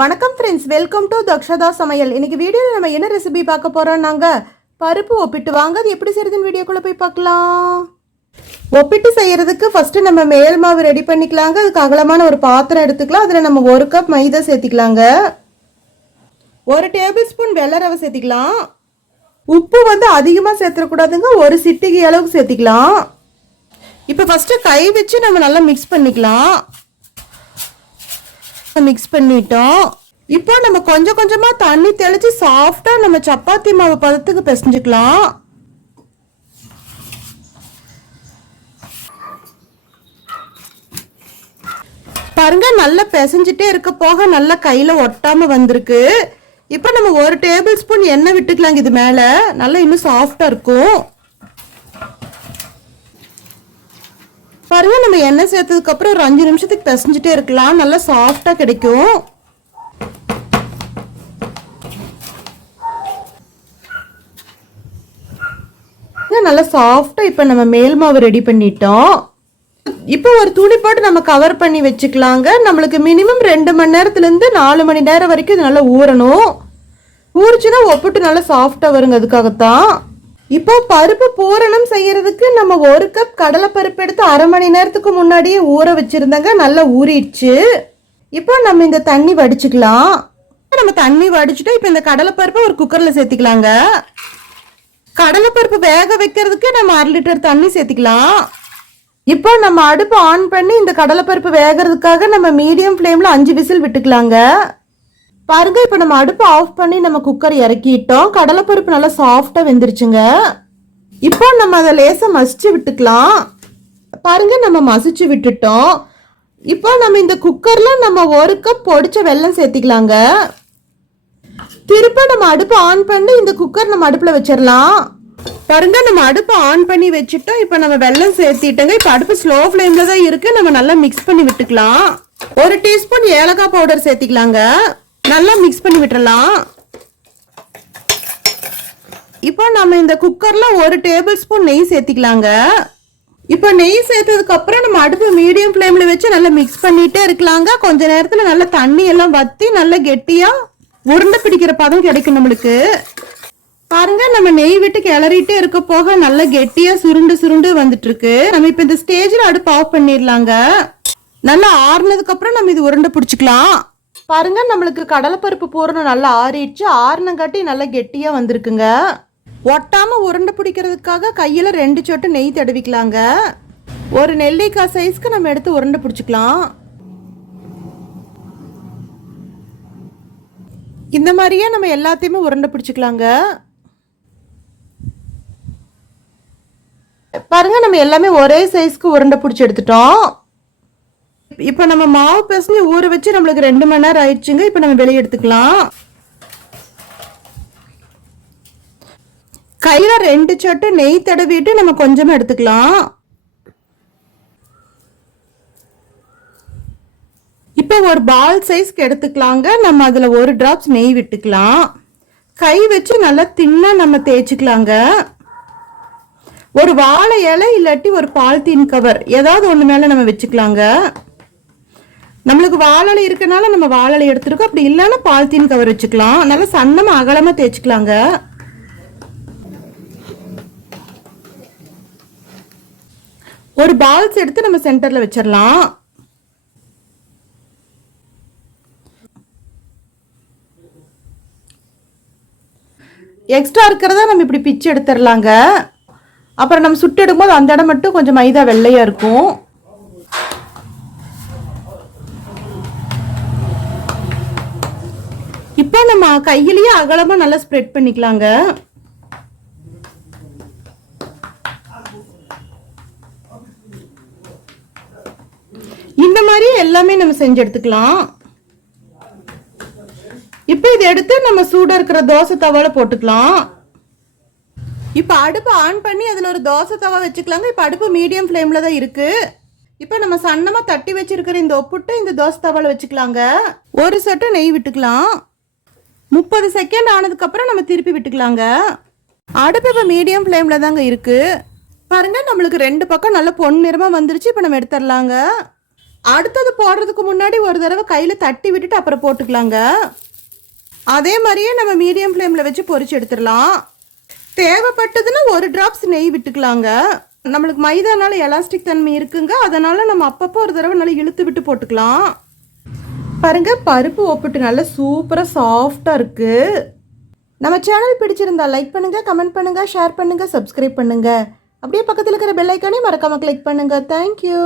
வணக்கம் friends, welcome to Dakshata சமையல். இன்னைக்கு வீடியோவில் நம்ம என்ன ரெசிபி பார்க்க போகிறோம்? நாங்கள் பருப்பு ஒப்பிட்டு வாங்க. அது எப்படி செய்யறதுன்னு வீடியோக்குள்ளே போய் பார்க்கலாம். ஒப்பிட்டு செய்யறதுக்கு ஃபஸ்ட்டு நம்ம மேல் மாவு ரெடி பண்ணிக்கலாங்க. அதுக்கு அகலமான ஒரு பாத்திரம் எடுத்துக்கலாம். அதில் நம்ம 1 கப் மைதா சேர்த்திக்கலாங்க. 1 டேபிள் ஸ்பூன் வெள்ளை ரவை சேர்த்திக்கலாம். உப்பு வந்து அதிகமாக சேர்த்துடக்கூடாதுங்க, 1 சிட்டிகை அளவுக்கு சேர்த்திக்கலாம். இப்போ ஃபஸ்ட்டு கை வச்சு நம்ம நல்லா மிக்ஸ் பண்ணிக்கலாம். மிக்ஸ் பண்ணிட்டோம். இப்போ நம்ம கொஞ்சம் கொஞ்சமா தண்ணி தெளிச்சு சாஃப்டா நம்ம சப்பாத்தி மாவு பதத்துக்கு பிசைஞ்சுக்கலாம். பாருங்க, நல்லா பிசைஞ்சிட்டே இருக்க போக நல்லா கையில ஒட்டாம வந்திருக்கு. இப்போ நம்ம 1 டேபிள் ஸ்பூன் எண்ணெய் விட்டுக்கலாங்க. இது மேல நல்லா இன்னும் சாஃப்டா இருக்கும். பாருங்க, நம்ம எண்ணெய் சேர்த்ததுக்கு அப்புறம் ஒரு 5 நிமிஷத்துக்கு பிசைஞ்சிட்டே இருக்கலாம். நல்லா சாஃப்டா கிடைக்கும். நல்லா சாஃப்டா இப்போ நம்ம மேல் மாவு ரெடி பண்ணிட்டோம். இப்போ ஒரு துணி போட்டு நம்ம கவர் பண்ணி வச்சுக்கலாங்க. நம்மளுக்கு மினிமம் 2 மணி நேரத்துலேருந்து 4 மணி நேரம் வரைக்கும் இது நல்லா ஊறணும். ஊறிச்சுன்னா ஒப்பிட்டு நல்லா சாஃப்டா வருங்க. அதுக்காகத்தான். இப்போ பருப்பு பூரணம் செய்யறதுக்கு நம்ம 1 கப் கடலைப்பருப்பு எடுத்து 1/2 மணி நேரத்துக்கு முன்னாடியே ஊற வச்சிருந்தாங்க. நல்லா ஊறிடுச்சு. இப்போ நம்ம இந்த தண்ணி வடிச்சுக்கலாம். நம்ம தண்ணி வடிச்சுட்டு இப்போ இந்த கடலைப்பருப்பை ஒரு குக்கர்ல சேர்த்திக்கலாங்க. கடலைப்பருப்பு வேக வைக்கிறதுக்கு நம்ம 1/2 லிட்டர் தண்ணி சேர்த்திக்கலாம். இப்போ நம்ம அடுப்பு ஆன் பண்ணி இந்த கடலைப்பருப்பு வேகிறதுக்காக நம்ம மீடியம் ஃப்ளேம்ல 5 விசில் விட்டுக்கலாங்க. பாருங்க, இப்போ நம்ம அடுப்பு ஆஃப் பண்ணி நம்ம குக்கர் இறக்கிட்டோம். கடலைப்பருப்பு நல்லா சாஃப்டா வெந்துருச்சுங்க. இப்போ நம்ம அதை லேசா மசிச்சு விட்டுக்கலாம். பாருங்க, நம்ம மசிச்சு விட்டுட்டோம். இப்போ நம்ம இந்த குக்கர்ல நம்ம 1 கப் பொடிச்ச வெல்லம் சேர்த்திக்கலாங்க. திருப்ப நம்ம அடுப்பு ஆன் பண்ணி இந்த குக்கர் நம்ம அடுப்புல வச்சிடலாம். பாருங்க, நம்ம அடுப்பு ஆன் பண்ணி வச்சுட்டோம். இப்போ நம்ம வெல்லம் சேர்த்திட்டோங்க. இப்போ அடுப்பு ஸ்லோ ஃப்ளேம்ல தான் இருக்கு. நம்ம நல்லா மிக்ஸ் பண்ணி விட்டுக்கலாம். 1 டீஸ்பூன் ஏலக்காய் பவுடர் சேர்த்திக்கலாங்க. நல்லா மிக்ஸ் பண்ணி விட்டுறலாம். இப்போ நம்ம இந்த குக்கர்ல 1 டேபிள் ஸ்பூன் நெய் சேர்த்திக்கலாங்க. இப்போ நெய் சேர்த்ததுக்கு அப்புறம் நம்ம அடுப்பு மீடியம் ஃப்ளேம்ல வச்சு நல்லா மிக்ஸ் பண்ணிட்டே இருக்கலாங்க. கொஞ்ச நேரத்துல நல்லா தண்ணி எல்லாம் வத்தி நல்லா கெட்டியா உருண்டை பிடிக்கிற பதம் கிடைக்கும் நம்மளுக்கு. பாருங்க, நம்ம நெய் விட்டு கிளறிட்டே இருக்க போக நல்லா கெட்டியா சுருண்டு சுருண்டு வந்துட்டு இருக்கு. நம்ம இப்ப இந்த ஸ்டேஜ்ல அடுப்பு ஆஃப் பண்ணிடலாங்க. நல்லா ஆறுனதுக்கு அப்புறம் நம்ம இது உருண்டை பிடிச்சிக்கலாம். பாருங்க, நம்மளுக்கு கடலைப்பருப்பு பூரணம் நல்லா ஆறிடுச்சு. ஆறுனங்காட்டி நல்லா கெட்டியா வந்திருக்குங்க. ஒட்டாம உருண்டை பிடிக்கிறதுக்காக கையில 2 சொட்டு நெய் தடவிக்கலாங்க. ஒரு நெல்லிக்காய் சைஸ்க்கு நம்ம எடுத்து உருண்டை பிடிச்சிக்கலாம். இந்த மாதிரியே நம்ம எல்லாத்தையுமே உருண்டை பிடிச்சிக்கலாங்க. பாருங்க, நம்ம எல்லாமே ஒரே சைஸ்க்கு உருண்டை பிடிச்சி எடுத்துட்டோம். இப்போ நம்ம மாவு பிசைஞ்சு ஊற வச்சு நம்மளுக்கு 2 மணி நேரம் ஆயிடுச்சுங்க. இப்போ நம்ம வெளியே எடுத்துக்கலாம். கையில 2 சொட்டு நெய் தடவிட்டு நம்ம கொஞ்சமா எடுத்துக்கலாம். இப்போ ஒரு பால் சைஸ்க்கு எடுத்துக்கலாங்க. நம்ம அதுல 1 டிராப்ஸ் நெய் விட்டுக்கலாம். கை வச்சு நல்லா தின்னா நம்ம தேய்ச்சிக்கலாங்க. ஒரு வாழை இலை இல்லாட்டி ஒரு பாலித்தீன் கவர் ஏதாவது ஒண்ணு மேல நம்ம வச்சுக்கலாங்க. நம்மளுக்கு வாழை இருக்கனால நம்ம வாழை எடுத்துருக்கோம். அப்படி இல்லைன்னா பாலித்தீன் கவர் வச்சுக்கலாம். நல்லா சன்னமா அகலமா தேய்ச்சிக்கலாங்க. ஒரு பால்ஸ் எடுத்து நம்ம சென்டர்ல வச்சிடலாம். எக்ஸ்ட்ரா இருக்கிறதா நம்ம இப்படி பிச்சு எடுத்துடலாங்க. அப்புறம் நம்ம சுட்டு எடுக்கும்போது அந்த இடம் மட்டும் கொஞ்சம் மைதா வெள்ளையா இருக்கும். இப்போ நம்ம கையிலேயே அகலமா நல்லா ஸ்ப்ரெட் பண்ணிக்கலாங்க. இந்த மாதிரி எல்லாமே நம்ம செஞ்சு எடுத்துக்கலாம். இப்போ இதை எடுத்து நம்ம சூடா இருக்கிற தோசை தவால போட்டுக்கலாம். இப்போ அடுப்பு ஆன் பண்ணி அதில் ஒரு தோசை தவா வச்சுக்கலாங்க. இப்போ அடுப்பு மீடியம் ஃப்ளேம்ல தான் இருக்கு. இப்போ நம்ம சன்னமா தட்டி வச்சிருக்கிற இந்த ஒப்புட்டு இந்த தோசை தவால வச்சுக்கலாங்க. 1 சொட்டு நெய் விட்டுக்கலாம். 30 செகண்ட் ஆனதுக்கு அப்புறம் நம்ம திருப்பி விட்டுக்கலாங்க. அடுப்பு இப்போ மீடியம் ஃப்ளேம்ல தாங்க இருக்கு. பாருங்க, நம்மளுக்கு 2 பக்கம் நல்ல பொன்னிறமா வந்துருச்சு. இப்போ நம்ம எடுத்துடலாங்க. அடுத்தது போடுறதுக்கு முன்னாடி ஒரு தடவை கையில் தட்டி விட்டுட்டு அப்புறம் போட்டுக்கலாங்க. அதே மாதிரியே நம்ம மீடியம் ஃப்ளேமில் வச்சு பொரிச்சு எடுத்துடலாம். தேவைப்பட்டதுன்னா ஒரு டிராப்ஸ் நெய் விட்டுக்கலாங்க. நம்மளுக்கு மைதானால எலாஸ்டிக் தன்மை இருக்குங்க, அதனால் நம்ம அப்பப்போ ஒரு தடவை நல்லா இழுத்து விட்டு போட்டுக்கலாம். பாருங்கள், பருப்பு ஒப்பிட்டு நல்லா சூப்பராக சாஃப்டாக இருக்குது. நம்ம சேனல் பிடிச்சிருந்தா லைக் பண்ணுங்கள், கமெண்ட் பண்ணுங்கள், ஷேர் பண்ணுங்கள், சப்ஸ்கிரைப் பண்ணுங்கள். அப்படியே பக்கத்தில் இருக்கிற பெல் ஐக்கானே மறக்காமல் கிளிக் பண்ணுங்கள். தேங்க்யூ.